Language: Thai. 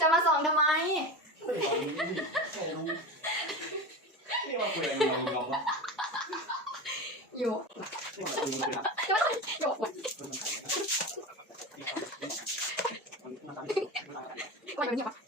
จะมาส่องทำไมไม่ได้บอกมึงแค่รู้ นี่ว่าคุยอะ